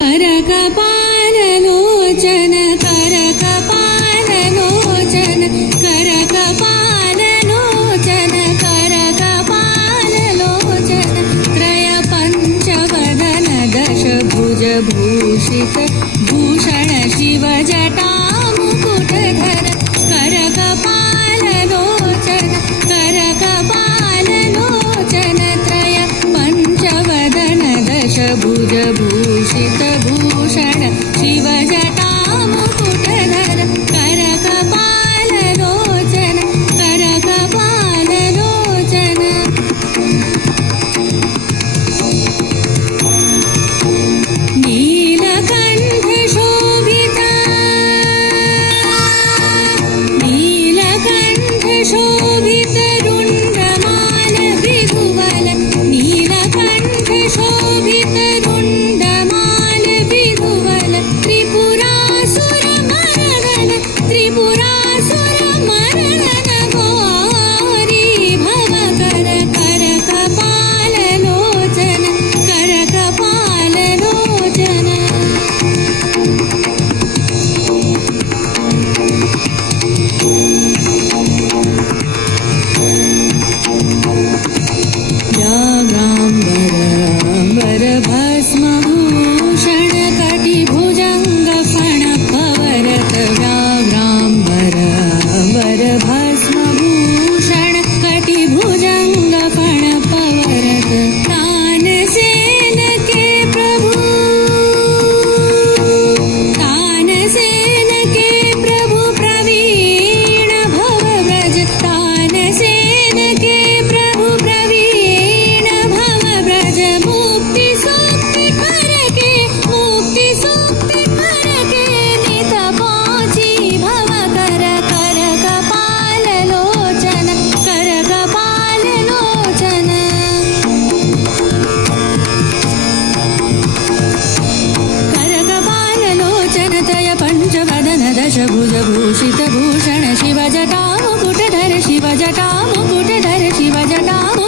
करकपाललोचन करकपाललोचन करकपाललोचन करकपाललोचन त्रयपञ्चवदन दशभुजभूषित भूषण शिवजटामुकुटधर करकपाललोचन करकपाललोचन त्रयपञ्चवदन दशभुजभूषित भूषण शिवजटामुकुटधर करकपाललोचन करकपाललोचन नीलकण्ठशोभिता नीलकण्ठशोभितरुण्डमाल विधुवल नीलकण्ठशोभितरुण्डमाल विधुवल त्रिपुरासुरमर्दन त्रिपुरासुरमर्दन गौरी भवकर करकपाललोचन करकपाललोचन व्याघ्राम्बर भस्मभूषण कटिभुजङ्ग फणफवरत व्याघ्राम्बर भस्मभूषण कटिभुजङ्ग फणफवरत तानसेन के प्रभु प्रवीण भवव्रज तानसेन के प्रभु प्रवीण भवव्रज मुक्ति सूक्ति करके नित पहुँची भवकर करकपाललोचन करकपाललोचन करकपाललोचन तय पञ्चवदन दशभुजभूषित भूषण शिवजटामुकुटधर शिवजटामुकुटधर शिवजटामुकुटधर